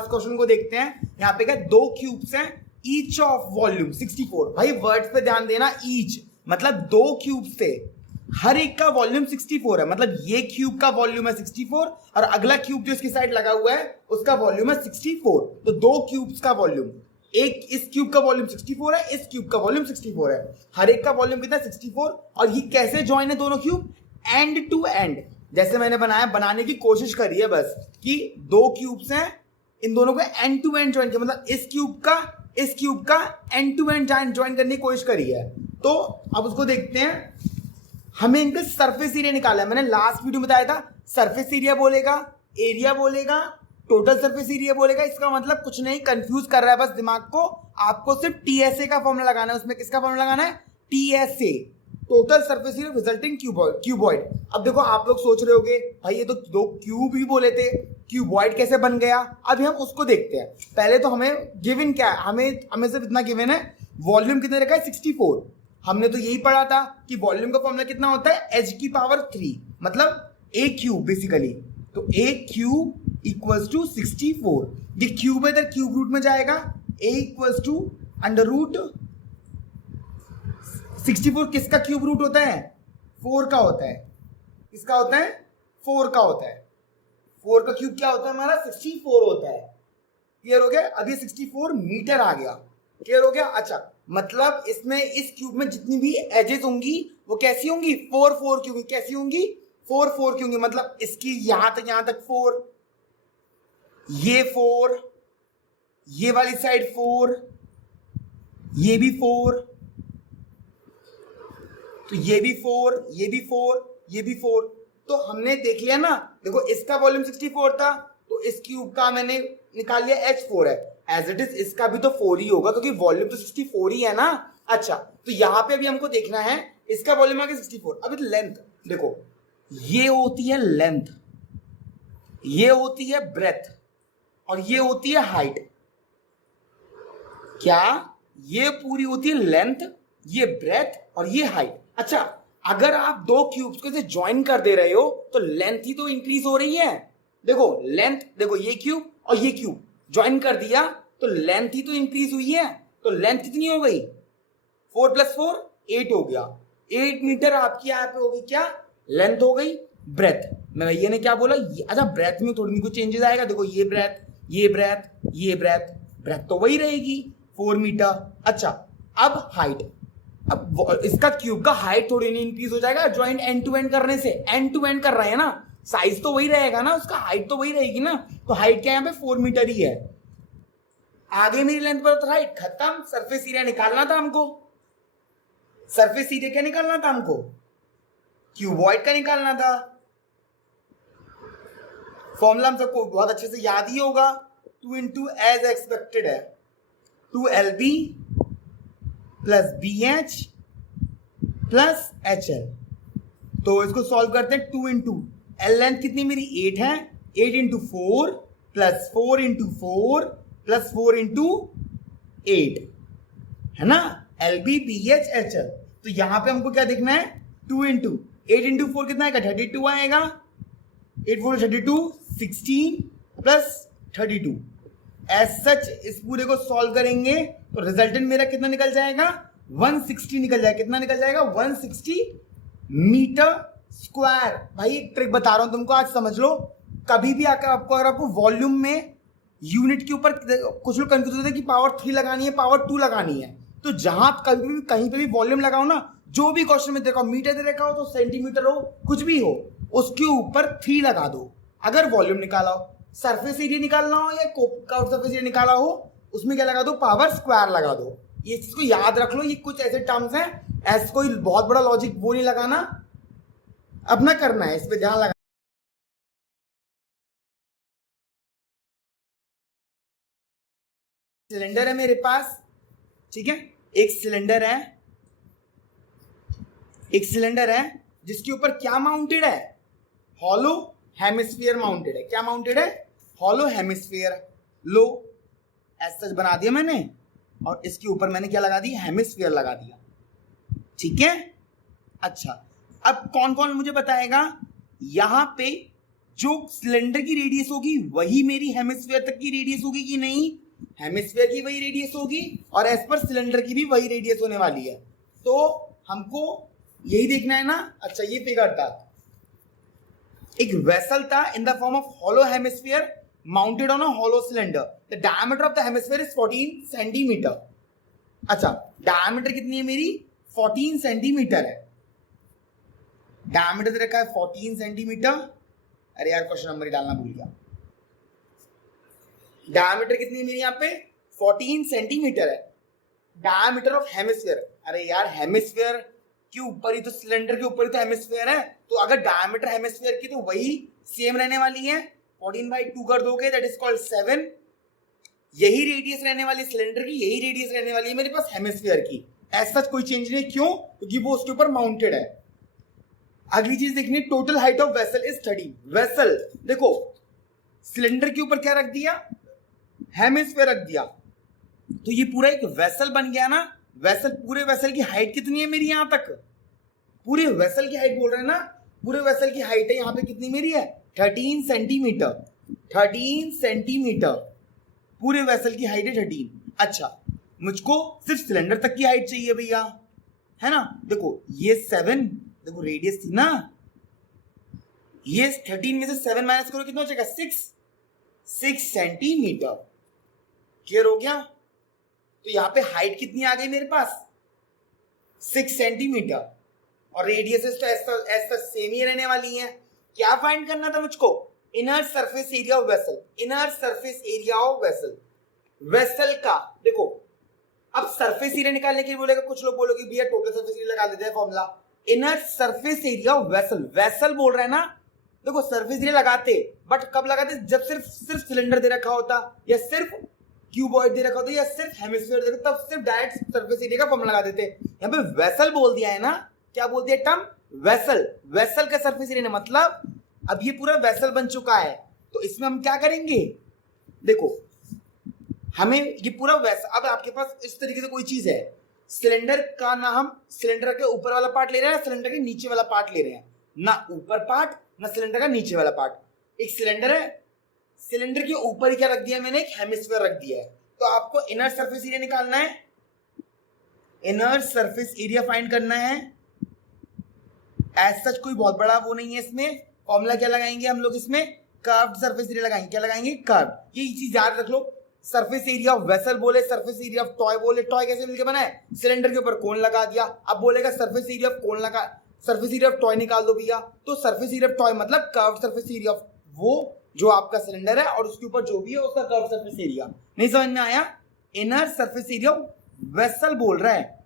First question को देखते हैं। यहाँ पे क्या दो क्यूब्स हैं, ईच ऑफ वॉल्यूम 64। भाई वर्ड्स पे ध्यान देना, ईच मतलब दो क्यूब्स थे, हर एक का वॉल्यूम 64 है, मतलब ये क्यूब का वॉल्यूम है 64 और अगला क्यूब जो इसकी साइड लगा हुआ है उसका वॉल्यूम है 64। तो दो क्यूब्स का वॉल्यूम, एक इस क्यूब का वॉल्यूम 64 है, इस क्यूब का वॉल्यूम 64 है, हर एक का वॉल्यूम कितना 64। और ये कैसे ज्वाइन है दोनों क्यूब, एंड टू एंड, जैसे मैंने बनाया, बनाने की कोशिश करी है बस कि दो क्यूब्स हैं, इन दोनों को एंड टू एंड ज्वाइन किया, मतलब इस क्यूब का एंड टू एंड ज्वाइन करने की कोशिश करी है। तो अब उसको देखते हैं, हमें इनका सरफेस एरिया निकाला है। मैंने लास्ट वीडियो में बताया था सरफेस एरिया बोलेगा, टोटल सरफेस एरिया बोलेगा, इसका मतलब कुछ नहीं, कंफ्यूज कर रहा है बस दिमाग को। आपको सिर्फ टीएसए का फॉर्मूला लगाना है, उसमें किसका फॉर्मूला लगाना है, TSA, total surface area resulting cuboid. अब देखो आप लोग सोच रहे होगे भाई ये तो दो क्यूब ही बोले थे, क्यूबॉइड कैसे बन गया। अभी हम उसको देखते हैं। पहले तो हमें गिवन क्या है, हमें सिर्फ इतना गिवन है, वॉल्यूम कितने रखा है 64। हमने तो यही पढ़ा था कि वॉल्यूम का फॉर्मूला कितना होता है, एच की पावर 3, मतलब ए क्यूब बेसिकली। तो ए क्यूब इक्वल्स टू 64। ये क्यूब है, इधर क्यूब रूट में जाएगा, ए इक्वल्स टू अंडर रूट 64। किसका क्यूब रूट होता है, 4 का होता है। किसका होता है, 4 का होता है। 4 का क्यूब क्या होता है हमारा, 64 होता है। क्लियर हो गया। अभी 64 मीटर आ गया, क्लियर हो गया। अच्छा, मतलब इसमें इस क्यूब में जितनी भी एजेस होंगी वो कैसी होंगी, 4 4 की होंगी। कैसी होंगी, 4 4 की होंगी। मतलब इसकी यहां तक 4, ये 4, ये वाली साइड 4, ये भी 4, तो ये भी 4, ये भी 4, ये भी 4। तो हमने देख लिया ना, देखो इसका वॉल्यूम 64 था, तो इस क्यूब का मैंने निकाल लिया H4 है। एज इट इज इसका भी तो 4 ही होगा क्योंकि वॉल्यूम तो 64 ही है ना। अच्छा, तो यहां पे अभी हमको देखना है, इसका वॉल्यूम आ गया 64। अभी लेंथ देखो, ये होती है लेंथ, ये होती है ब्रेथ, और ये होती है हाइट। क्या, ये पूरी होती है लेंथ, ये ब्रेथ और ये हाइट। अच्छा, अगर आप दो क्यूब्स को ज्वाइन कर दे रहे हो तो लेंथ ही तो इंक्रीज हो रही है। देखो लेंथ, देखो ये क्यूब और ये क्यूब ज्वाइन कर दिया तो लेंथ ही तो इंक्रीज हुई है। तो लेंथ कितनी हो गई, 4 + 4 8 हो गया। 8 मीटर आपकी यहाँ पे हो गई क्या, लेंथ हो गई। ब्रेथ में भैया ने क्या बोला, अच्छा ब्रेथ में थोड़ी कुछ चेंजेस आएगा। देखो ये ब्रेथ, ये ब्रेथ, ये ब्रेथ, ब्रेथ तो वही रहेगी 4 मीटर। अच्छा, अब हाइट, अब इसका क्यूब का हाइट थोड़ी नहीं इंक्रीज हो जाएगा ज्वाइंट एंड टू एंड करने से। एंड टू एंड कर रहे हैं ना, साइज तो वही रहेगा ना, उसका हाइट तो वही रहेगी ना। तो हाइट क्या यहाँ पे 4 मीटर ही है। आगे मेरी लेंथ पर हाइट खत्म। सरफेस एरिया निकालना था हमको, सरफेस एरिया क्या निकालना था हमको, क्यूबॉइड का निकालना था। फॉर्मूला हम सबको बहुत अच्छे से याद ही होगा, 2 इंटू एज एक्सपेक्टेड है 2LB plus BH plus HL। तो इसको सॉल्व करते हैं, 2 इंटू एल लेंथ कितनी मेरी 8 है, 8 into 4 plus 4 into 4 plus 4 into 8 है ना, LB BH HL। तो यहां पे हमको क्या देखना है, 2 इंटू 8 इंटू 4 कितना आएगा, 32 आएगा। 8 4 32, 16 प्लस 32। एज सच इस पूरे को सॉल्व करेंगे तो रिजल्टेंट मेरा कितना निकल जाएगा, 160 निकल जाएगा। कितना निकल जाएगा, 160 मीटर स्क्वायर। भाई एक ट्रिक बता रहा हूं तुमको, आज समझ लो। कभी भी आकर आपको, अगर आपको वॉल्यूम में यूनिट के ऊपर कुछ लोग कंफ्यूज होते हैं कि पावर 3 लगानी है, पावर 2 लगानी है, तो जहां कभी भी कहीं पे भी वॉल्यूम लगाओ ना, जो भी क्वेश्चन में देखो मीटर दे रखा हो तो सेंटीमीटर हो, कुछ भी हो, उसके ऊपर 3 लगा दो। अगर वॉल्यूम निकाला हो, सरफेस एरिया निकालना हो या कर्व सरफेस एरिया निकाला हो, उसमें क्या लगा दो, पावर स्क्वायर लगा दो। ये चीज को याद रख लो। ये कुछ ऐसे टर्म्स हैं, ऐसे कोई बहुत बड़ा लॉजिक वो नहीं लगाना, अपना करना है, इस पे ध्यान लगा। सिलेंडर है मेरे पास, ठीक है, एक सिलेंडर है जिसके ऊपर क्या माउंटेड है, हॉलो हेमिस्फीयर माउंटेड है। क्या माउंटेड है, हॉलो हेमिस्फीयर। लो ऐसा सच बना दिया मैंने, और इसके ऊपर मैंने क्या लगा दिया, हेमिस्फीयर लगा दिया, ठीक है। अच्छा, अब कौन कौन मुझे बताएगा, यहां पे जो सिलेंडर की रेडियस होगी वही मेरी हेमिस्फीयर तक की रेडियस होगी कि नहीं? हेमिस्फीयर की वही रेडियस होगी और एज पर सिलेंडर की भी वही रेडियस होने वाली है। तो हमको यही देखना है ना। अच्छा, ये फिगर था, एक वेसल था in the form of hollow hemisphere mounted on a hollow cylinder. The diameter of the hemisphere is 14 centimetre. अच्छा, डायमीटर कितनी है मेरी? 14 सेंटीमीटर है। डायमीटर रखा है 14 सेंटीमीटर। अरे यार, क्वेश्चन नंबर ही डालना भूल गया। डायमीटर कितनी है मेरी यहाँ पे? 14 सेंटीमीटर है डायमीटर ऑफ हेमिस्फीयर। अरे यार, हेमिस्फीयर के ऊपर ही तो, सिलेंडर के ऊपर ही तो हेमिस्फीयर है, तो अगर डायमीटर हेमिस्फीयर की तो वही सेम रहने वाली है। 14/2 कर दोगे, दैट इज कॉल्ड 7। यही रेडियस रहने वाली सिलेंडर की, यही रेडियस रहने वाली है मेरे पास हेमिस्फीयर की। ऐसा कोई चेंज नहीं। क्यों? क्योंकि वो उसके ऊपर माउंटेड है। अगली चीज देखनी, total height of vessel is 30। Vessel देखो, सिलेंडर के ऊपर क्या रख दिया? हेमिस्फीयर रख दिया, तो ये पूरा एक वेसल बन गया ना। वेसल, पूरे वेसल की हाइट कितनी है मेरी यहां तक? पूरे वेसल की हाइट बोल रहे हैं ना, पूरे वेसल की हाइट है यहां पे कितनी मेरी है? 13 सेंटीमीटर। 13 सेंटीमीटर पूरे वेसल की हाइट है 13। अच्छा, मुझको सिर्फ सिलेंडर तक की हाइट चाहिए भैया, है ना। देखो ये 7, देखो रेडियस थी ना, ये 13 में से 7 माइनस करो, कितना हो जाएगा? 6 सेंटीमीटर। क्लियर हो गया? तो यहां पे हाइट कितनी आ गई मेरे पास? 6 सेंटीमीटर। और रेडियस तो ऐसा सेम ही रहने वाली है। क्या फाइंड करना था मुझको? Inner surface area of vessel. Inner surface area of vessel, vessel का देखो। अब सरफेस एरिया निकालने के लिए बोलेगा, कुछ लोग बोलोगे भैया टोटल सरफेस एरिया लगा देते हैं formula. Inner surface area of vessel, vessel बोल रहा है ना। देखो सरफेस एरिया लगाते, बट कब लगाते? जब सिर्फ सिलेंडर दे रखा होता, या सिर्फ क्यूबॉइड दे रखा होता, या सिर्फ हेमिस्फीयर दे रखा, तब सिर्फ डायरेक्ट सरफेस एरिया का फॉर्मूला लगा देते। यहाँ पे वेसल बोल दिया है ना, क्या बोल दिया टर्म? वेसल। वेसल का सरफेस एरिया, मतलब अब ये पूरा वेसल बन चुका है, तो इसमें हम क्या करेंगे? देखो हमें ये पूरा वेसल, अब आपके पास इस तरीके से कोई चीज है, सिलेंडर का ना हम सिलेंडर के ऊपर वाला पार्ट ले रहे हैं ना सिलेंडर के नीचे वाला पार्ट ले रहे हैं, ना ऊपर पार्ट ना सिलेंडर का नीचे वाला पार्ट। एक सिलेंडर है, सिलेंडर के ऊपर ही क्या रख दिया मैंने? एक हेमिस्फीयर रख दिया है। तो आपको इनर सरफेस एरिया निकालना है, इनर सरफेस एरिया फाइंड करना है। एज सच कोई बहुत बड़ा वो नहीं है इसमें। फॉर्मूला क्या लगाएंगे हम लोग इसमें? कर्व्ड सरफेस एरिया लगाएंगे। क्या लगाएंगे? कर्व। ये चीज याद रख लो। सरफेस एरिया ऑफ वेसल बोले, सरफेस एरिया ऑफ टॉय बोले। टॉय कैसे मिलकर बना है? सिलेंडर के ऊपर कोन लगा दिया। अब बोलेगा सरफेस एरिया ऑफ कोन लगा, सरफेस एरिया ऑफ टॉय निकाल दो भैया। तो सरफेस एरिया ऑफ टॉय मतलब कर्व्ड सरफेस एरिया ऑफ वो जो आपका सिलेंडर है और उसके ऊपर जो भी है उसका कर्व सरफेस एरिया। नहीं समझ में आया? इनर सरफेस एरिया वेसल बोल रहा है,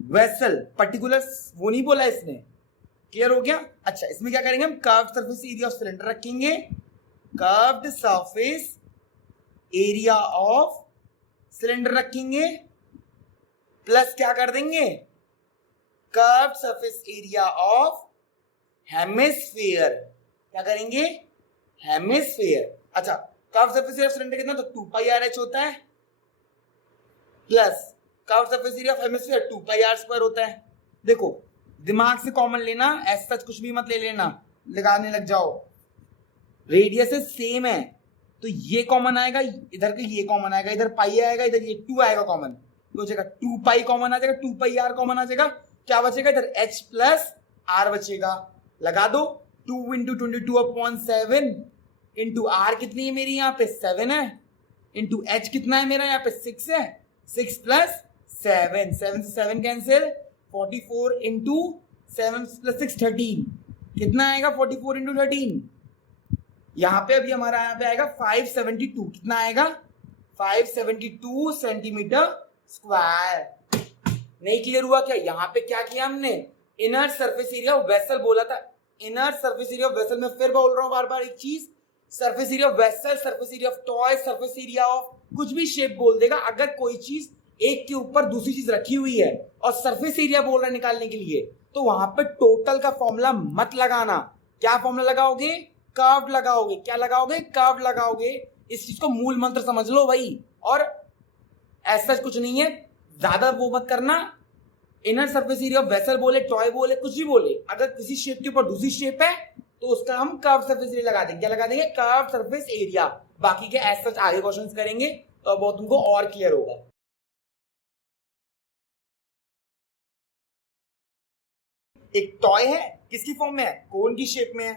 वेसल, पर्टिकुलर वो नहीं बोला इसने। क्लियर हो गया? अच्छा, इसमें क्या करेंगे हम? Curved surface area of cylinder रखेंगे, curved surface area of cylinder रखेंगे, प्लस क्या कर देंगे? Curved surface area of hemisphere. क्या करेंगे? हेमिस्फीयर। अच्छा, curved surface area of cylinder कितना? तो 2πRh होता है, plus curved surface area of hemisphere 2πr² होता है। देखो दिमाग से कॉमन लेना, ऐसा कुछ भी मत ले लेना, लगाने लग जाओ। रेडियस सेम है तो ये कॉमन आएगा, इधर का ये कॉमन आएगा, इधर पाई आएगा, इधर ये 2 आएगा कॉमन, तो हो जाएगा 2π कॉमन आ जाएगा, 2πr कॉमन आ जाएगा। क्या बचेगा? इधर h प्लस r बचेगा। लगा दो, 2 × 22/7 इंटू r कितनी है मेरी यहाँ पे? 7 है, इंटू h कितना है मेरा यहाँ पे? 6 है। 6 + 7, 7 से 7 कैंसिल, 44 इंटू 7 + 6 13। कितना आएगा? 44 इंटू 13। यहाँ पे अभी हमारा यहाँ पे आएगा 572। कितना आएगा? 572 सेंटीमीटर स्क्वायर। नहीं क्लियर हुआ क्या? यहाँ पे क्या किया हमने? Inner surface area of vessel बोला था। Inner surface area of vessel में फिर बोल रहा हूँ बार बार एक चीज, surface area of vessel, surface area of toy, surface area of कुछ भी शेप बोल देगा अगर कोई चीज एक के ऊपर दूसरी चीज रखी हुई है और सरफेस एरिया बोल रहा है निकालने के लिए, तो वहां पे टोटल का फॉर्मूला मत लगाना। क्या फॉर्मूला लगाओगे? कर्व लगाओगे। क्या लगाओगे? कर्व लगाओगे। इस चीज को मूल मंत्र समझ लो भाई। और ऐसा कुछ नहीं है, ज्यादा वो मत करना। Inner surface area of vessel बोले, टॉय बोले, कुछ भी बोले, अगर किसी शेप के ऊपर दूसरी शेप है तो उसका हम कर्व सरफेस एरिया लगा देंगे। क्या लगा देंगे? Curve surface area. बाकी के एज सच आगे क्वेश्चंस करेंगे तो बहुत तुमको और क्लियर होगा। एक टॉय है, किसकी फॉर्म में है? कोन की शेप में है।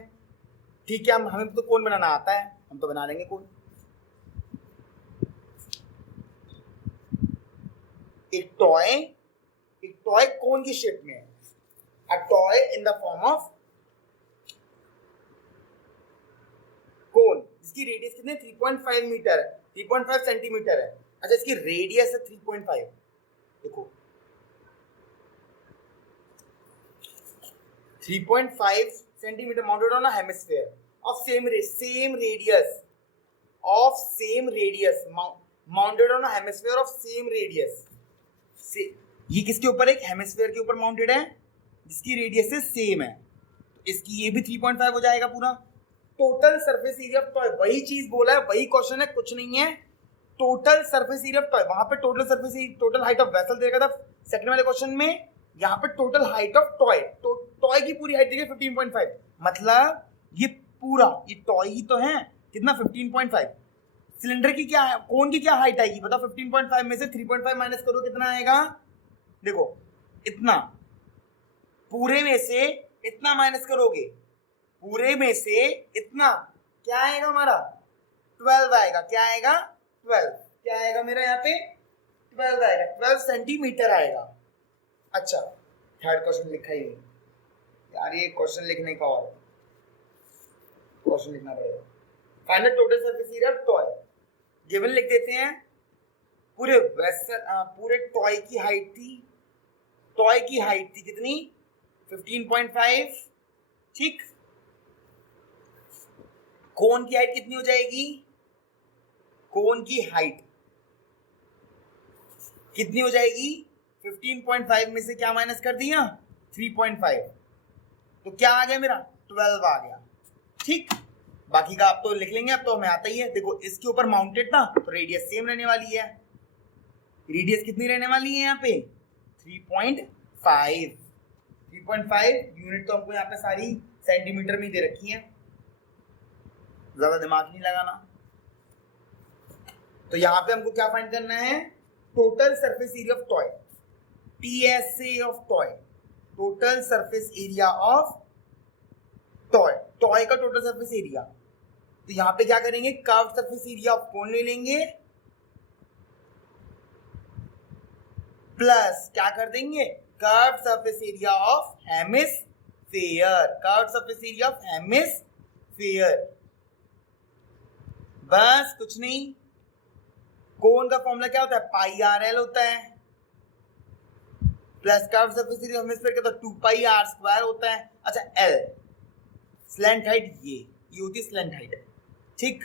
ठीक है, हमें तो कोन बनाना आता है, हम तो बना लेंगे कोन। एक टॉय कोन की शेप में है। A toy in the form of cone, इसकी रेडियस कितने? 3.5 मीटर है, 3.5 सेंटीमीटर है। अच्छा, इसकी रेडियस है 3.5। देखो 3.5 centimetre mounted on a hemisphere of same radius mounted on a hemisphere of same radius. ये किसके ऊपर? एक हेमिस्फीयर के ऊपर माउंटेड है जिसकी रेडियस से सेम है। तो इसकी ये भी 3.5 हो जाएगा पूरा। Total surface area of toy, वही चीज बोला है, वही क्वेश्चन है, कुछ नहीं है। Total surface area of toy, वहां पे टोटल हाइट ऑफ वेसल देखा था सेकंड वाले क्वेश्चन में। यहाँ पे total height of toy, toy की पूरी हाइट देखिए 15.5, मतलब ये पूरा ये टॉय ही तो है। कितना? 15.5। सिलेंडर की क्या है, कोन की क्या हाइट आएगी बताओ? 15.5 में से 3.5 माइनस करो, कितना आएगा? देखो इतना, पूरे में से इतना माइनस करोगे, पूरे में से इतना, क्या आएगा हमारा? 12 आएगा। क्या आएगा? 12। क्या आएगा मेरा यहाँ पे? 12 आएगा, 12 सेंटीमीटर आएगा। अच्छा, थर्ड क्वेश्चन लिखा ही नहीं यार, ये क्वेश्चन लिखने का और क्वेश्चन लिखना पड़ेगा। Final total surface area of toy given लिख देते हैं। पूरे टॉय की हाइट थी कितनी? 15.5। ठीक, कोन की हाइट कितनी हो जाएगी? कोन की हाइट कितनी हो जाएगी? 15.5 में से क्या माइनस कर दिया? 3.5, तो क्या आ गया मेरा? 12 आ गया। ठीक, बाकी का आप तो लिख लेंगे, अब तो हमें आता ही है। देखो इसके ऊपर माउंटेड था तो रेडियस सेम रहने वाली है। रेडियस कितनी रहने वाली है यहाँ पे? 3.5 यूनिट। तो हमको यहाँ पे सारी सेंटीमीटर में दे रखी है, ज्यादा दिमाग नहीं लगाना। तो यहाँ पे हमको क्या फाइंड करना है? Total surface area of toy, TSA of toy, total surface area of toy का टोटल सरफेस एरिया। तो यहाँ पे क्या करेंगे? Curve surface area of cone ले लेंगे, प्लस क्या कर देंगे? Curve surface area of hemisphere, curve surface area of hemisphere. बस कुछ नहीं। कोन का फॉर्मूला क्या होता है? पाई आर एल होता है, plus curve surface area of hemisphere का तो 2 पाई आर स्क्वायर होता है। अच्छा, एल स्लैंट हाइट, ये होती है स्लैंट हाइट। ठीक,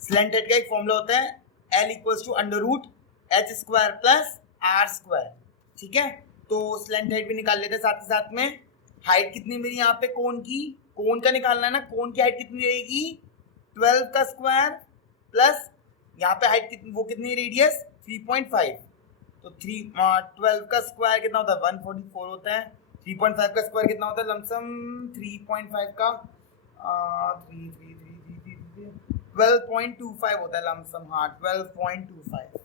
स्लैंट हाइट का एक फॉर्मूला होता है, L equals to under root H square plus R square. ठीक है, तो स्लैंट हाइट भी निकाल लेते हैं साथ ही साथ में। हाइट कितनी मेरी यहाँ पे कोन का निकालना है ना। कोन की हाइट कितनी रहेगी? 12 का स्क्वायर प्लस यहाँ पे हाइट कितनी, वो कितनी रेडियस? 3.5। तो 12 का स्क्वायर कितना होता है? 144 होता है। 3.5 का स्क्वायर कितना होता है? लमसम 3.5 का 12.25 होता है लमसम। हाँ, 12.25।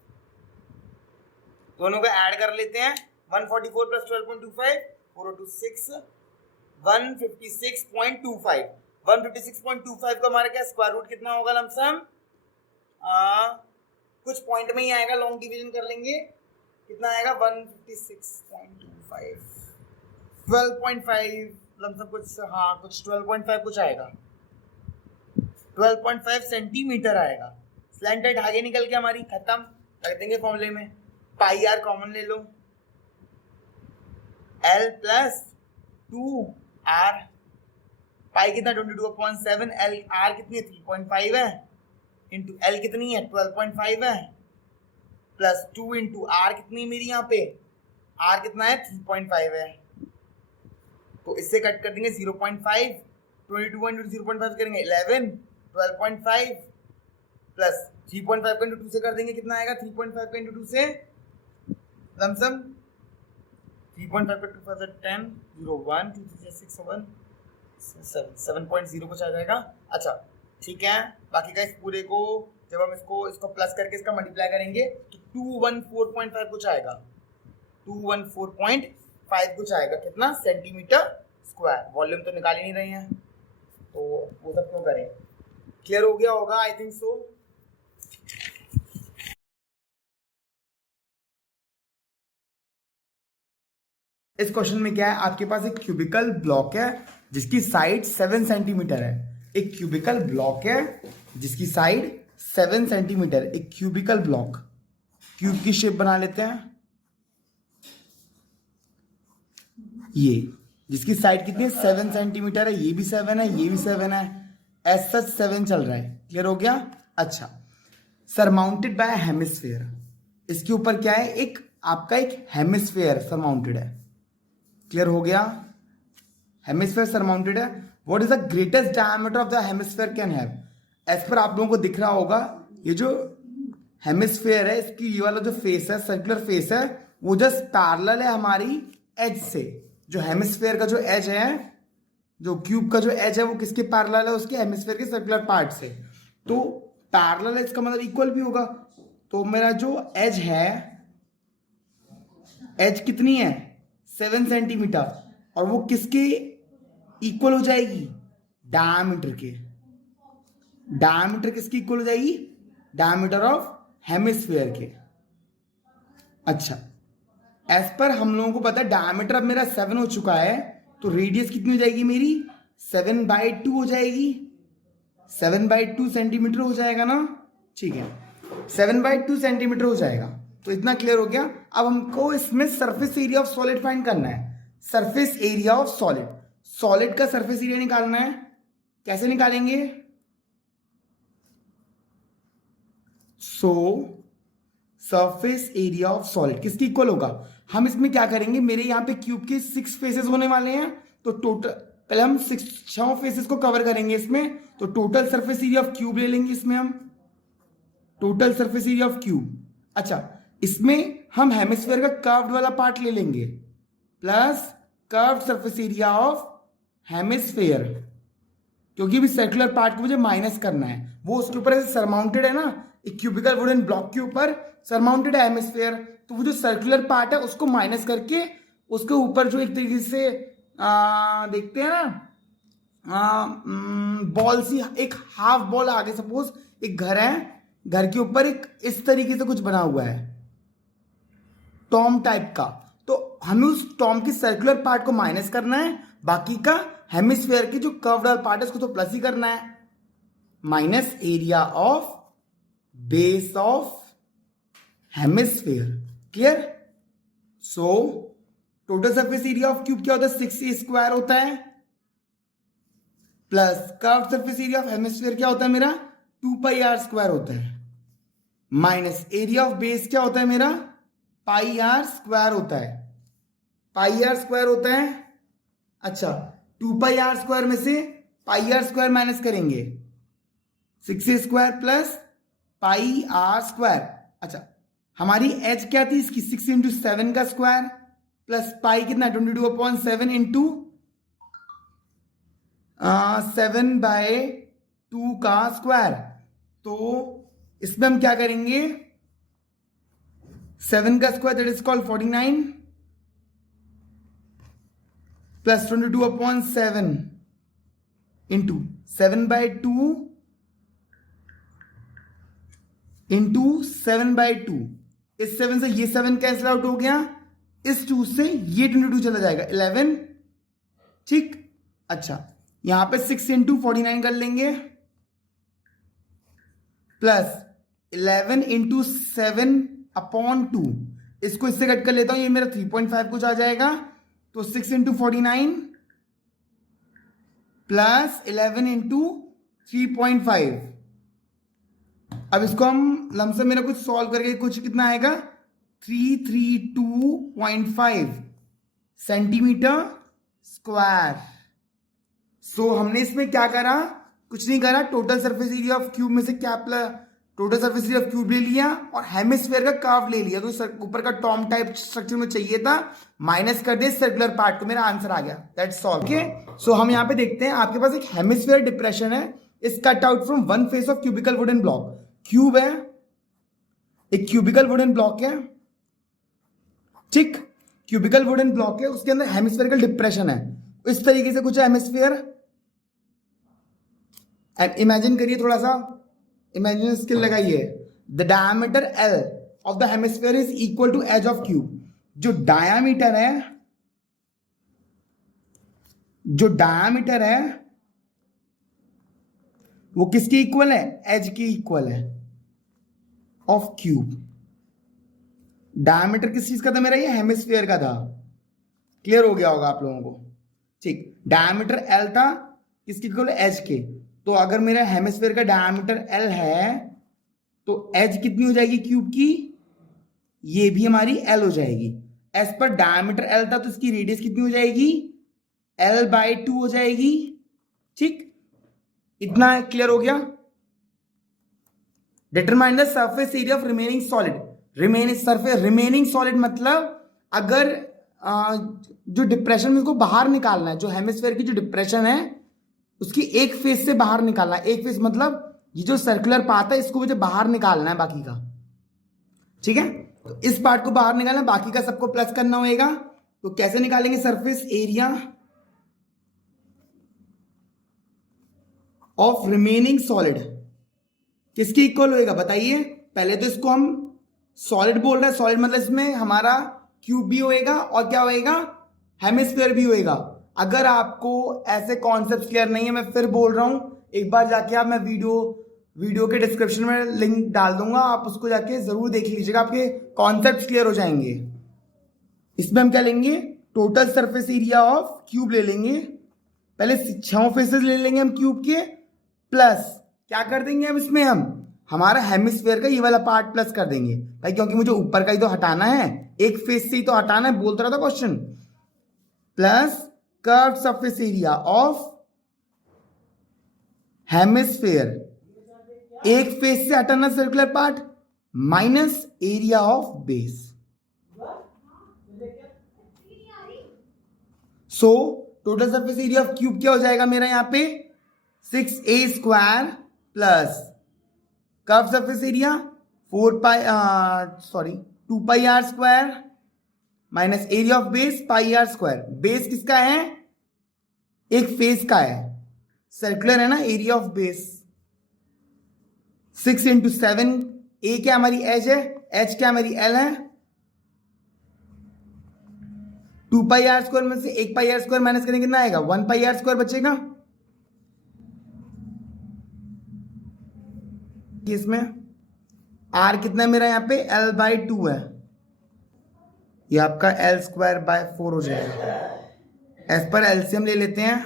दोनों को ऐड कर लेते हैं। 144 प्लस 12.25 406 156.25। 156.25 का हमारा क्या स्क्वायर रूट कितना होगा लमसम? कुछ पॉइंट में ही आएगा, लॉन्ग डिवीजन कर लेंगे। कितना आएगा? 156.25 12.5 लमसम कुछ, हाँ कुछ 12.5 कुछ आएगा, 12.5 सेंटीमीटर आएगा। स्लैंट हाइट आगे निकल के हमारी खत्म कर देंगे फॉर्मूले में। पाई आर कॉमन ले लो, L प्लस 2R। पाई कितना? 22/7। L R कितनी है? 3.5 है, इंटू L कितनी है? 12.5 है, प्लस 2 इंटू R कितनी मेरी यहाँ पे? R कितना है? 3.5 है। तो इससे कट कर देंगे 0.5, 22 इंटू 0.5 करेंगे 11, 12.5 प्लस 3.5 का इंटू 2 से कर देंगे, कितना आएगा? 3.5 का इंटू 2 से लमसम 3.5 का 2 5 10 0 1 2 3 6 1 7.0 कुछ आ जाएगा। अच्छा ठीक है, बाकी का इस पूरे को जब हम इसको प्लस करके इसका मल्टीप्लाई करेंगे तो 214.5 कुछ आएगा, 214.5 कुछ आएगा। कितना? Centimetre square. वॉल्यूम तो निकाल ही नहीं रहे हैं तो वो सब क्यों करें। क्लियर हो गया होगा आई थिंक सो। इस क्वेश्चन में क्या है, आपके पास एक क्यूबिकल ब्लॉक है जिसकी साइड 7 सेंटीमीटर है। एक क्यूबिकल ब्लॉक है जिसकी साइड 7 सेंटीमीटर। एक क्यूबिकल ब्लॉक, क्यूब की शेप बना लेते हैं। ये जिसकी साइड कितनी है? 7 सेंटीमीटर है। ये भी 7 है, ये भी 7 है, एज सच 7 चल रहा है। क्लियर हो गया। अच्छा, सरमाउंटेड बाय हेमिस्फेयर। इसके ऊपर क्या है? एक आपका एक हेमिस्फेयर सरमाउंटेड है। क्लियर हो गया। हेमिस्फेयर सरमाउंटेड है। What is the greatest diameter of the hemisphere can have? As per आप लोगों को दिख रहा होगा, ये जो हेमिस्फेयर है इसकी ये वाला जो फेस है, सर्कुलर फेस है, वो जस्ट पैरेलल है हमारी एज से। जो हेमिस्फेयर का जो एज है, जो क्यूब का जो एज है, वो किसके पैरेलल है? उसके हेमिस्फेयर के सर्कुलर पार्ट से। तो पैरेलल है इसका मतलब इक्वल भी होगा। तो मेरा जो एज है, एज कितनी है? 7 सेंटीमीटर, और वो किसके इक्वल हो जाएगी? डायमीटर के। डायमीटर किसकी इक्वल हो जाएगी? डायमीटर ऑफ हेमिस्फेयर के। अच्छा, एज पर हम लोगों को पता है डायमीटर अब मेरा 7 हो चुका है, तो रेडियस कितनी हो जाएगी मेरी? 7/2 हो जाएगी। 7/2 सेंटीमीटर हो जाएगा ना? ठीक है, 7/2 सेंटीमीटर हो जाएगा। तो इतना क्लियर हो गया। अब हमको इसमें surface area of solid find करना है। Surface area of solid, solid का सरफेस एरिया निकालना है। कैसे निकालेंगे? सरफेस एरिया ऑफ सॉलिड किसकी इक्वल होगा? हम इसमें क्या करेंगे, मेरे यहाँ पे क्यूब के 6 फेसेस होने वाले हैं, तो टोटल पहले हम 6 फेसेस को कवर करेंगे इसमें। तो total surface area of cube ले लेंगे इसमें हम, total surface area of cube. अच्छा, इसमें हम हेमिस्फेयर का कर्व्ड वाला पार्ट ले लेंगे, plus curved surface area of hemisphere, क्योंकि अभी सर्कुलर पार्ट को मुझे माइनस करना है। वो उसके ऊपर ऐसे सरमाउंटेड है ना, एक क्यूबिकल वुडन ब्लॉक के ऊपर सरमाउंटेड है हेमिस्फेयर, तो वो जो सर्कुलर पार्ट है उसको माइनस करके उसके ऊपर जो एक तरीके से देखते हैं ना, बॉल सी, एक हाफ बॉल आगे, सपोज एक घर है, घर के ऊपर एक इस तरीके से कुछ बना हुआ है टॉम टाइप का, तो हमें उस टॉम की सर्कुलर पार्ट को माइनस करना है, बाकी का हेमिस्फेयर की जो कर्व्ड वाला पार्ट है उसको तो प्लस ही करना है। Minus area of base of hemisphere. Clear? So total surface area of cube क्या होता है? 6a² होता है, plus curved surface area of hemisphere क्या होता है मेरा? 2πr² होता है, माइनस एरिया ऑफ बेस क्या होता है मेरा? πr² होता है, πr² होता है। अच्छा, 2πr² में से πr² माइनस करेंगे, 6a² प्लस πr²। अच्छा, हमारी एच क्या थी इसकी? 6 × 7 का स्क्वायर प्लस पाई कितना? 22/7 इंटू 7/2 का स्क्वायर। तो इसमें हम क्या करेंगे? 7 का square that is called 49 plus 22/7 into 7/2 into 7/2। इस 7 से ये 7 कैंसिल आउट हो गया, इस 2 से ये 22 चला जाएगा, 11। ठीक। अच्छा, यहां पे 6 × 49 कर लेंगे, प्लस 11 × 7/2। इसको इससे कट कर लेता हूं, ये मेरा 3.5 कुछ आ जाएगा। तो 6 × 49 प्लस 11 × 3.5। अब इसको हम लमसम मेरा कुछ सॉल्व करके कुछ कितना आएगा? 332.5 सेंटीमीटर स्क्वायर। सो हमने इसमें क्या करा? कुछ नहीं करा, total surface area of cube में से क्या total surface area of cube ले लिया और हेमिस्फेयर का कर्व ले लिया, तो ऊपर का टॉम टाइप स्ट्रक्चर में चाहिए था, माइनस कर दिया सर्कुलर पार्ट को, मेरा आंसर आ गया, दैट्स ऑल। ओके, सो हम यहाँ पे देखते हैं, आपके पास एक हेमिस्फेयर डिप्रेशन है, is cut out from one face of cubical wooden block. Cube है, एक क्यूबिकल वुडन ब्लॉक है, ठीक, क्यूबिकल वुडन ब्लॉक है, उसके अंदर हेमिस्फेरिकल डिप्रेशन है, इस तरीके से कुछ है हेमिस्फेयर। एंड इमेजिन करिए, थोड़ा सा इमेजिन स्किल लगाइए, the diameter L of the hemisphere is equal to edge of cube. जो डायमीटर है वो किसके इक्वल है, एज के इक्वल है ऑफ क्यूब। डायमीटर किस चीज का था मेरा, ये हेमिस्फेयर का था, क्लियर हो गया होगा आप लोगों को, ठीक। डायमीटर एल था किसके इक्वल, एज के, तो अगर मेरा हेमिस्फेयर का डायमीटर एल है तो एज कितनी हो जाएगी क्यूब की, ये भी हमारी एल हो जाएगी। एज पर डायमीटर एल था तो इसकी रेडियस कितनी हो जाएगी, एल बाई 2 हो जाएगी, ठीक, इतना क्लियर हो गया। Determine the surface area of remaining solid. Remaining solid मतलब अगर जो डिप्रेशन में उसको बाहर निकालना है, जो हेमिस्फेयर की जो डिप्रेशन है उसकी एक फेस से बाहर निकालना है, एक फेस मतलब ये जो सर्कुलर पाथ है इसको मुझे बाहर निकालना है बाकी का, ठीक है, तो इस पार्ट को बाहर निकालना है, बाकी का सबको प्लस करना होगा। तो कैसे निकालेंगे surface area of remaining solid, किसके इक्वल होएगा बताइए। पहले तो इसको हम सॉलिड बोल रहे हैं, सॉलिड मतलब इसमें हमारा क्यूब भी होएगा और क्या होएगा, हेमिस्फीयर भी होएगा। अगर आपको ऐसे कॉन्सेप्ट क्लियर नहीं है, मैं फिर बोल रहा हूं, एक बार जाके आप, मैं वीडियो के डिस्क्रिप्शन में लिंक डाल दूंगा, आप उसको जाके जरूर देख लीजिएगा, आपके कॉन्सेप्ट क्लियर हो जाएंगे। इसमें हम क्या लेंगे, total surface area of cube ले लेंगे, पहले 6 फेसेस ले लेंगे हम क्यूब के, प्लस क्या कर देंगे हम इसमें, हम हमारा हेमिस्फीयर का ये वाला पार्ट प्लस कर देंगे भाई, क्योंकि मुझे ऊपर का ही तो हटाना है, एक फेस से ही तो हटाना है, बोलता रहा था question. Plus curved surface area of hemisphere, एक फेस से हटाना circular part, minus area of base. So total surface area of cube क्या हो जाएगा मेरा यहां पे, 6a square plus curve surface area 2 pi R square minus area of base pi R square. Base किसका है, एक फेस का है, सर्कुलर है ना, area of base 6 into 7, A क्या हमारी एज है, एच क्या हमारी एल है, 2 पाई आर स्क्वायर में से 1 पाई आर स्क्वायर माइनस करेंगे कितना आएगा, 1 पाई आर स्क्वायर बचेगा। इसमें आर कितना है मेरा यहाँ पे, एल बाई 2 है, ये आपका एल स्क्वायर बाय 4 हो जाएगा। एस पर एलसीएम ले लेते हैं,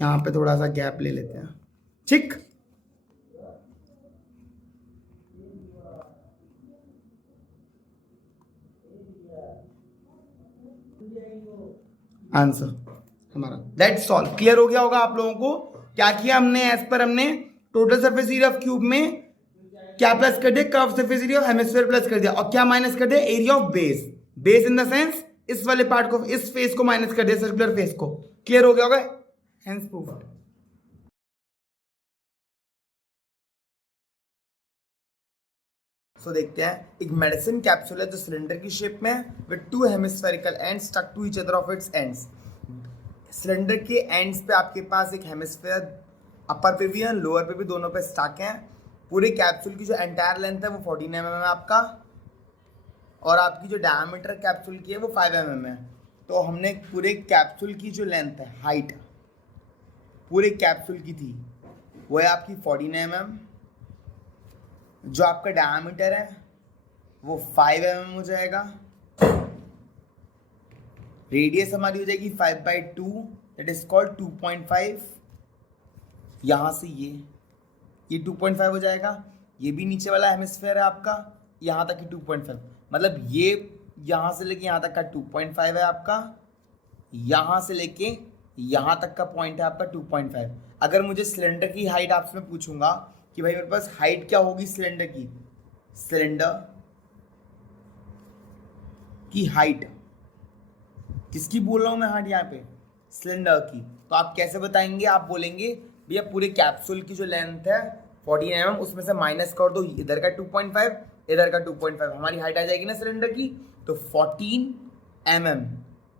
यहां पे थोड़ा सा गैप ले लेते हैं, ठीक। आंसर हमारा दैट्स ऑल, क्लियर हो गया होगा आप लोगों को। क्या किया हमने, एज पर हमने total surface area of cube में क्या प्लस कर दिया, curve surface area of hemisphere plus कर दिया, और क्या माइनस कर दिया, area of base. Base in the sense इस वाले पार्ट को, इस फेस को माइनस कर दिया, सर्कुलर फेस को। क्लियर हो गया होगा, हेंस प्रूव्ड। सो देखते हैं, एक मेडिसिन कैप्सूल है जो सिलेंडर की शेप में है, with 2 hemispherical ends stuck to each other of its ends. Cylinder के एंड्स पे आपके पास एक हेमिस्फेयर अपर पे भी है, लोअर पे भी, दोनों पे स्टक है। पूरे कैप्सूल की जो एंटायर लेंथ है वो 14 mm है आपका, और आपकी जो डायमीटर कैप्सूल की है वो 5 mm है। तो हमने पूरे कैप्सूल की जो लेंथ है, हाइट पूरे कैप्सूल की थी वो है आपकी 14 mm, जो आपका डायमीटर है वो 5 mm हो जाएगा, रेडियस हमारी हो जाएगी 5/2, दैट इज कॉल्ड 2.5। यहाँ से ये 2.5 हो जाएगा, ये भी नीचे वाला हेमिस्फीयर है आपका, यहाँ तक की 2.5, मतलब ये यहाँ से लेके यहाँ तक का 2.5 है आपका, यहाँ से लेके यहाँ तक का पॉइंट है आपका 2.5। अगर मुझे सिलेंडर की हाइट आपसे मैं पूछूंगा कि भाई मेरे पास हाइट क्या होगी सिलेंडर की, सिलेंडर की हाइट, किसकी बोल रहा हूं मैं हाइट यहाँ पे, सिलेंडर की। तो आप कैसे बताएंगे, आप बोलेंगे भैया पूरे कैप्सूल की जो लेंथ है 14 mm, उसमें से माइनस कर दो इधर का 2.5, इधर का 2.5, हमारी हाइट आ जाएगी ना सिलेंडर की। तो 14 mm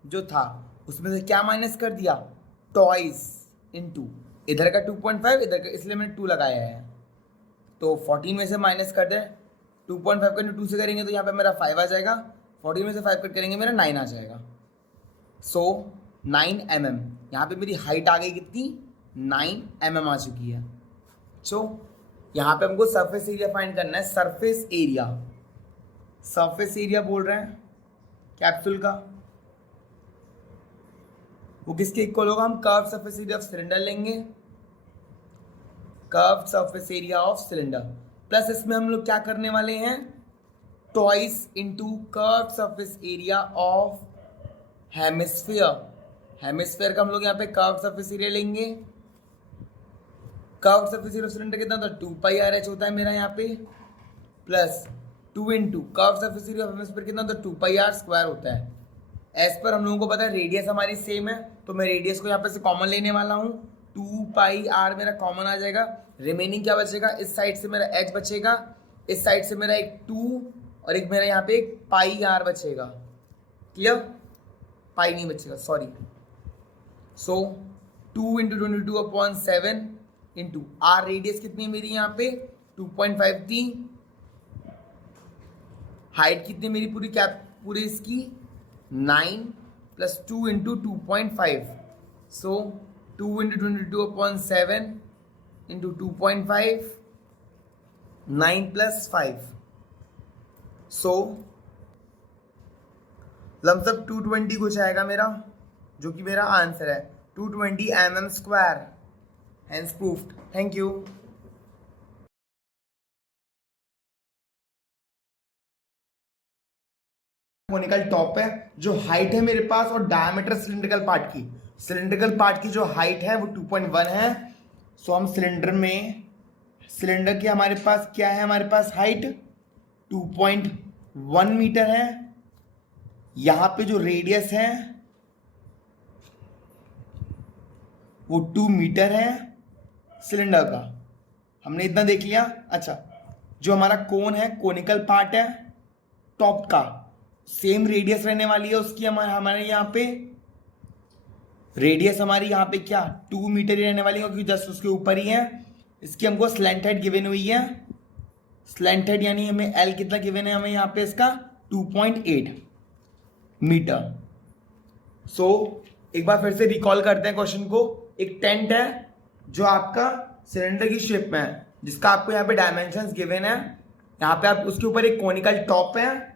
जो था उसमें से क्या माइनस कर दिया, टॉइस इंटू इधर का 2.5, इधर का, इसलिए मैंने 2 लगाया है। तो 14 में से माइनस कर दें, 2.5 को 2 से करेंगे तो यहाँ पे मेरा 5 आ जाएगा, 14 में से 5 कट करेंगे मेरा 9 आ जाएगा। सो 9 mm, यहाँ पे मेरी हाइट आ गई कितनी, 9 mm आ चुकी है। सो यहाँ पे हमको सरफेस एरिया फाइंड करना है, सरफेस एरिया, सरफेस एरिया बोल रहे हैं कैप्सूल का, वो किसके इक्वल होगा, हम curve surface area of cylinder लेंगे, curve surface area of cylinder, plus इसमें हम लोग क्या करने वाले हैं, twice into curve surface area of hemisphere, hemisphere का हम लोग यहाँ पे कर्व सरफेस एरिया लेंगे। Curve surface area of cylinder कितना था, 2πRh होता है मेरा यहाँ पे, plus 2 into curve surface area of hemisphere कितना होता है, 2πr² होता है। एज पर हम लोगों को पता है रेडियस हमारी सेम है, तो मैं रेडियस को यहाँ पे से कॉमन लेने वाला हूँ, 2πr मेरा कॉमन आ जाएगा, रिमेनिंग क्या बचेगा, इस साइड से मेरा h बचेगा, इस साइड से मेरा एक 2 और एक मेरा यहाँ पे एक πr बचेगा, क्लियर, पाई नहीं बचेगा, sorry. So 2 into 22/7 into R, radius कितनी है मेरी यहाँ पे 2.5 थी, हाइट कितनी मेरी पूरी कैप पूरी इसकी 9 प्लस 2 इंटू 2.5, सो 2 इंटू 22/7 इंटू 2.5, 9 प्लस 5, सो लमसम 220 कुछ आएगा मेरा, जो कि मेरा आंसर है 220 mm², hence proofed. Thank you. Conical top है, जो हाइट है मेरे पास और डायमीटर सिलिंड्रिकल पार्ट की, सिलिंड्रिकल पार्ट की जो हाइट है वो 2.1 है। सो हम सिलेंडर में, सिलेंडर की हमारे पास क्या है, हमारे पास हाइट 2.1 मीटर है, यहां पे जो रेडियस है वो 2 मीटर है सिलेंडर का, हमने इतना देख लिया। अच्छा, जो हमारा कोन है, कोनिकल पार्ट है टॉप का, सेम रेडियस रहने वाली है उसकी, हमारे यहाँ पे रेडियस हमारी यहाँ पे क्या 2 मीटर ही रहने वाली है, क्योंकि जस्ट उसके ऊपर ही है। इसकी हमको स्लैंट हेड गिवन हुई है, स्लैंट हेड यानी हमें एल कितना गिवन है, हमें यहाँ पे इसका 2.8 मीटर। सो एक बार फिर से रिकॉल करते हैं क्वेश्चन को। एक टेंट है जो आपका सिलेंडर की शेप में है, जिसका आपको यहाँ पे डायमेंशंस गिवन है, यहाँ पे आप उसके ऊपर एक कोनिकल टॉप है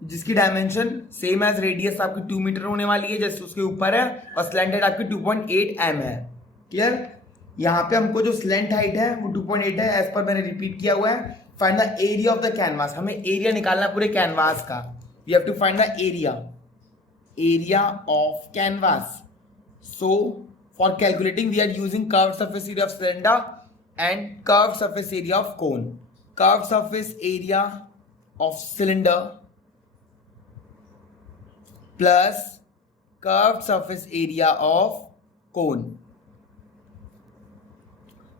जिसकी डायमेंशन सेम एज रेडियस आपकी 2 मीटर होने वाली है, जैसे उसके ऊपर है, और स्लैंट हाइट आपकी 2.8 m है। क्लियर, यहाँ पे हमको जो स्लैंट हाइट है वो 2.8 है, एज पर मैंने रिपीट किया हुआ है। Find the area of the canvas, हमें एरिया निकालना पूरे कैनवास का, we have to find the area of canvas. So for calculating we are using curved surface area of cylinder and curved surface area of cone. Curved surface area of cylinder plus curved surface area of cone.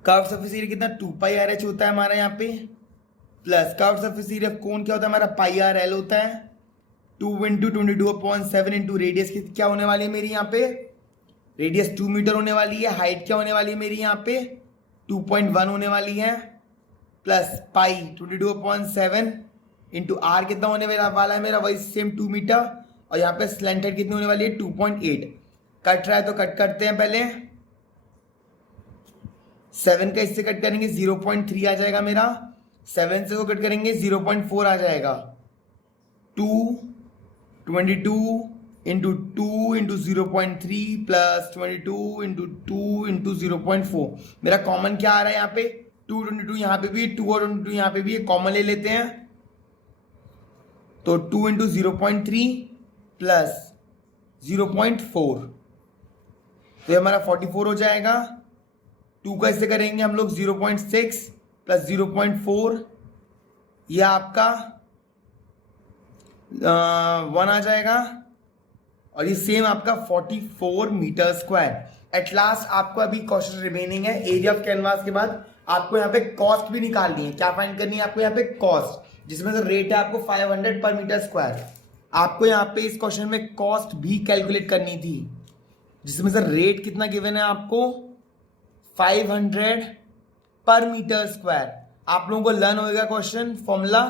Curve surface area कितना 2πRh होता है हमारा यहाँ पे, plus curve surface area of cone क्या होता है हमारा πRL होता है, 2 इंटू 22/7 इंटू रेडियस क्या होने वाली है मेरी यहाँ पे, रेडियस 2 मीटर होने वाली है, हाइट क्या होने वाली है मेरी यहाँ पे 2.1 होने वाली है, प्लस पाई 22/7 इंटू आर कितना होने वाला है मेरा वही सेम 2 मीटर, और यहाँ पे स्लैंट हेड कितनी होने वाली है 2.8। कट रहा है तो कट करते हैं, पहले 7 का इससे कट करेंगे 0.3 आ जाएगा मेरा, 7 से वो कट करेंगे 0.4 आ जाएगा, 22 into 2 into 0.3 plus 22 into 2 into 0.4, मेरा कॉमन क्या आ रहा है यहाँ पे 222, यहाँ पे भी 2 और 22 यहाँ पे भी कॉमन ले लेते हैं, तो 2 इंटू 0.3 प्लस 0.4, तो ये हमारा 44 हो जाएगा। 2 का इससे करेंगे हम लोग 0.6 प्लस 0.4, ये आपका 1 आ जाएगा, और ये सेम आपका 44 मीटर स्क्वायर। एट लास्ट आपको अभी क्वेश्चन रिमेनिंग है एरिया ऑफ कैनवास के बाद आपको यहाँ पे कॉस्ट भी निकालनी है। क्या फाइंड करनी है आपको यहाँ पे? कॉस्ट, जिसमें से रेट है आपको 500 पर मीटर स्क्वायर। आपको यहाँ पे इस क्वेश्चन में कॉस्ट भी कैलकुलेट करनी थी, जिसमें से रेट कितना गिवन है आपको? 500 पर मीटर स्क्वायर। आप लोगों को लर्न होगा क्वेश्चन फॉर्मूला,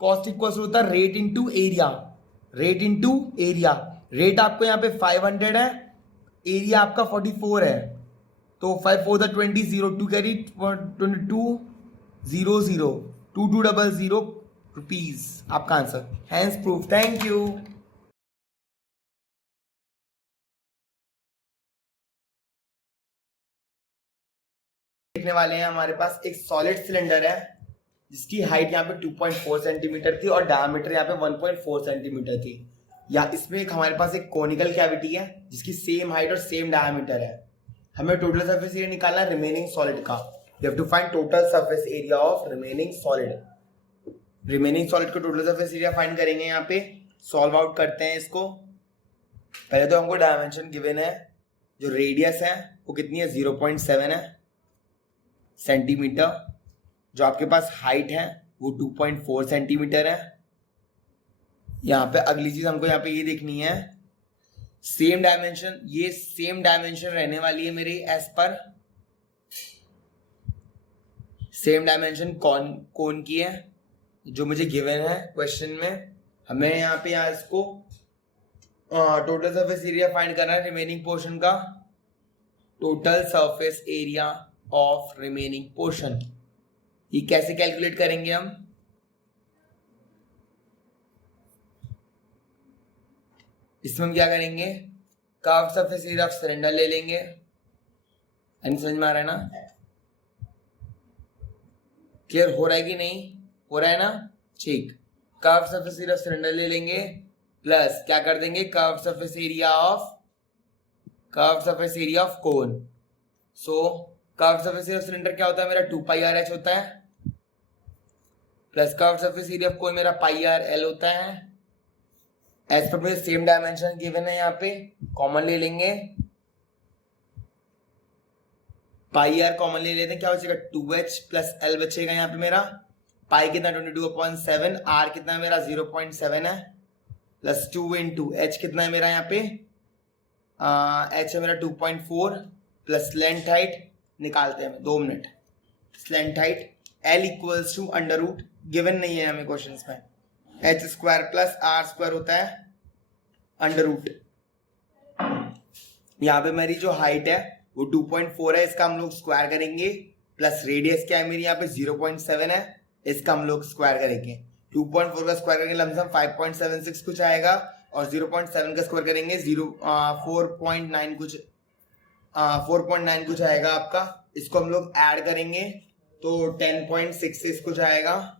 कॉस्ट इक्वल्स होता है rate into area, rate into area. Rate आपको यहाँ पे 500 है, एरिया आपका 44 है, तो 5 4 20 0 2 कैरी 22 0 0 2200 रुपीज आपका आंसर। Hence proved. Thank you. देखने वाले हैं हमारे पास एक सॉलिड सिलेंडर है जिसकी हाइट यहाँ पे 2.4 सेंटीमीटर थी और डायमीटर यहाँ पे 1.4 सेंटीमीटर थी। या इसमें एक हमारे पास एक कोनिकल कैविटी है जिसकी सेम हाइट और सेम डायमीटर है। हमें टोटल सरफेस एरिया निकालना है रिमेनिंग सॉलिड का। You have to find total surface area of remaining solid. Remaining solid का टोटल सरफेस एरिया फाइंड करेंगे। यहाँ पे सॉल्व आउट करते हैं इसको। पहले तो हमको डायमेंशन गिवन है, जो रेडियस है वो कितनी है? 0.7 है सेंटीमीटर। जो आपके पास हाइट है वो 2.4 सेंटीमीटर है। यहाँ पे अगली चीज हमको यहाँ पे ये देखनी है, सेम डायमेंशन, ये सेम डायमेंशन रहने वाली है मेरी एज पर सेम डायमेंशन कौन की है जो मुझे गिवन है क्वेश्चन में। हमें यहाँ पे इसको टोटल सरफेस एरिया फाइंड करना है रिमेनिंग पोर्शन का। Total surface area of remaining portion, ये कैसे कैलकुलेट करेंगे हम? इसमें हम क्या करेंगे? Curve surface area of cylinder ले लेंगे। समझ में आ रहा है ना? क्लियर हो रहा है कि नहीं हो रहा है ना? ठीक। Curve surface area of cylinder ले लेंगे, प्लस क्या कर देंगे? Curve surface area of cone. So curve surface area of cylinder क्या होता है मेरा? 2 पाई आर एच होता है, plus curve surface area of cone मेरा पाई आर एल होता है। एज पर मुझे सेम डायमेंशन गिवन है, यहाँ पे कॉमन ले लेंगे, पाई आर कॉमन ले लेते हैं। क्या बचेगा? 2h प्लस एल बचेगा यहाँ पे मेरा। पाई कितना? 22/7। आर कितना है मेरा? 0.7 है, प्लस 2 इंटू एच कितना है मेरा यहाँ पे? एच है मेरा 2.4, प्लस लेंथ हाइट निकालते हैं 2 minute. Length height L equals to under root, given नहीं है हमें क्वेश्चन में, H square plus R square होता है अंडर रूट। यहाँ पे मेरी जो हाइट है वो 2.4 है, इसका हम लोग स्क्वायर करेंगे, प्लस रेडियस क्या है मेरी यहाँ पे? 0.7 है, इसका हम लोग स्क्वायर करेंगे। 2.4 का स्क्वायर करेंगे लमसम 5.76 कुछ आएगा, और 0.7 का स्क्वायर करेंगे 4.9 कुछ आएगा आपका। इसको हम लोग ऐड करेंगे तो 10.66 कुछ आएगा।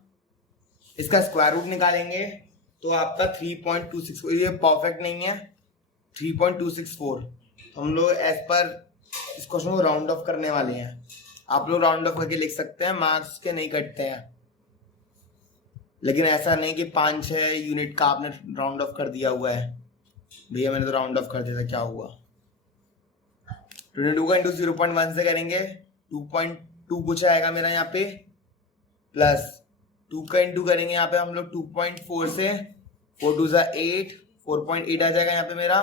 इसका स्क्वायर रूट निकालेंगे तो आपका 3.264, ये परफेक्ट नहीं है, 3.264। हम लोग एज पर इस क्वेश्चन को राउंड ऑफ करने वाले हैं। आप लोग राउंड ऑफ करके लिख सकते हैं, मार्क्स के नहीं कटते हैं, लेकिन ऐसा नहीं कि 5-6 यूनिट का आपने राउंड ऑफ कर दिया हुआ है। भैया मैंने तो राउंड ऑफ कर दिया था, क्या हुआ? 22 का इंटू 0.1 से करेंगे 2.2 कुछ आएगा मेरा यहाँ पे, प्लस 2 का इंटू करेंगे यहाँ पे हम लोग 2.4 से, 4 2 8, 4.8 आ जाएगा यहाँ पे मेरा,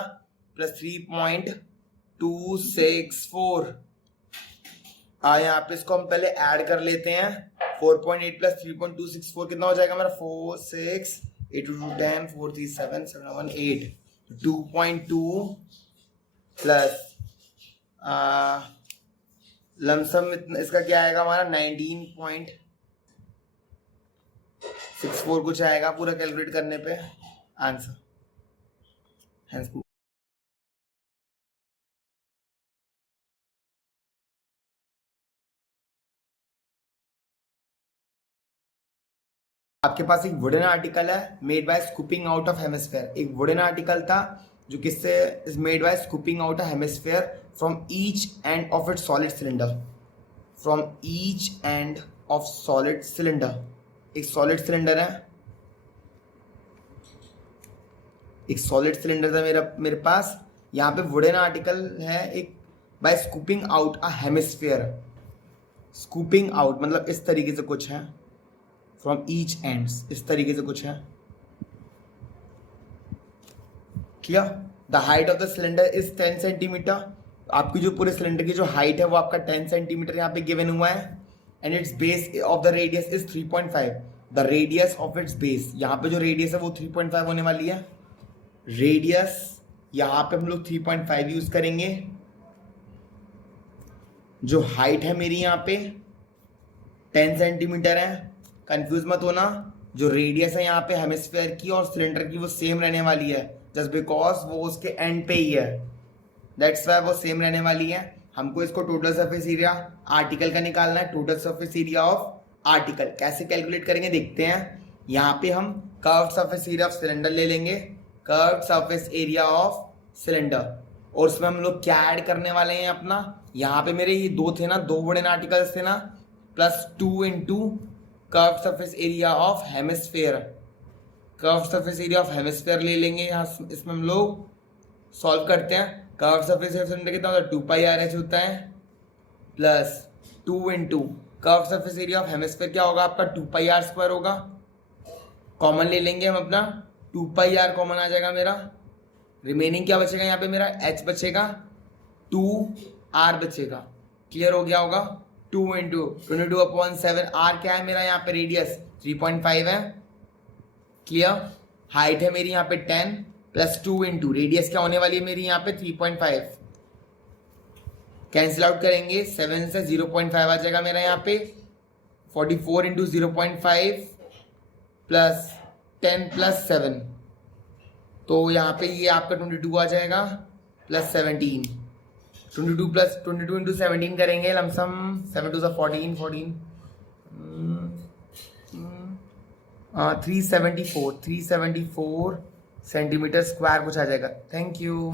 प्लस 3.264। यहाँ पे इसको हम पहले ऐड कर लेते हैं। 4.8 प्लस 3.264 कितना हो जाएगा मेरा? 4 6 8 2 10 4 3 7 7 1 8। 2.2 प्लस लमसम इसका क्या आएगा हमारा? 19.64 कुछ आएगा पूरा कैलकुलेट करने पे आंसर। आपके पास एक वुडन आर्टिकल है made by scooping out of hemisphere. एक वुडन आर्टिकल था जो किससे? Is made by scooping out of hemisphere from each end of it solid cylinder, from each end of solid cylinder, एक solid cylinder है, एक solid cylinder था मेरे पास, यहाँ पे वुडन आर्टिकल है एक, by scooping out a hemisphere, scooping out मतलब इस तरीके से कुछ है, फ्रॉम ईच एंड्स, इस तरीके से कुछ है, clear. The height of the cylinder is 10 centimetre, आपकी जो पूरे सिलेंडर की जो हाइट है वो आपका 10 सेंटीमीटर यहाँ पे गिवन हुआ है, and it's base of the radius is 3.5, the radius of its base, यहाँ पे जो रेडियस है वो 3.5 होने वाली है, रेडियस यहाँ पे हम लोग 3.5 यूज करेंगे, जो हाइट है मेरी यहाँ पे 10 सेंटीमीटर है, कंफ्यूज मत होना, जो रेडियस है यहाँ पे हेमिस्फीयर की और सिलेंडर की वो सेम रहने वाली है, जस्ट बिकॉज वो उसके एंड पे ही है, दैट्स वाई वो सेम रहने वाली है। हमको इसको टोटल सरफेस एरिया आर्टिकल का निकालना है, total surface area of article कैसे कैलकुलेट करेंगे देखते हैं। यहाँ पे हम curved surface area of cylinder ले लेंगे, curved surface area of cylinder, और उसमें हम लोग क्या ऐड करने वाले हैं अपना, यहाँ पे मेरे ये दो थे ना, दो वुडन आर्टिकल्स थे ना, plus 2 into curve surface area of hemisphere, curve surface area of hemisphere ले लेंगे यहाँ, इसमें हम लोग सॉल्व करते हैं। कर्व सरफेस एरिया सिलेंडर कितना होता है 2πr होता है, plus 2 into curve surface area of hemisphere क्या होगा आपका 2πr² होगा, कॉमन ले लेंगे हम अपना, 2πr कॉमन आ जाएगा मेरा, रिमेनिंग क्या बचेगा यहाँ पे मेरा h बचेगा, 2r बचेगा, क्लियर हो गया होगा। 2 इंटू 22/7, r क्या है मेरा यहाँ पे रेडियस 3.5 है, क्लियर, हाइट है मेरी यहाँ पे 10 प्लस 2 इंटू रेडियस क्या होने वाली है मेरी यहाँ पे 3.5, कैंसिल आउट करेंगे 7 से 0.5 आ जाएगा मेरा यहाँ पे, 44 इंटू 0.5 प्लस 10 प्लस 7, तो यहाँ पे ये आपका 22 आ जाएगा प्लस 17, 22 प्लस 22 इंटू 17 करेंगे लमसम 7 2 14 14 374 सेंटीमीटर स्क्वायर कुछ आ जाएगा। Thank you.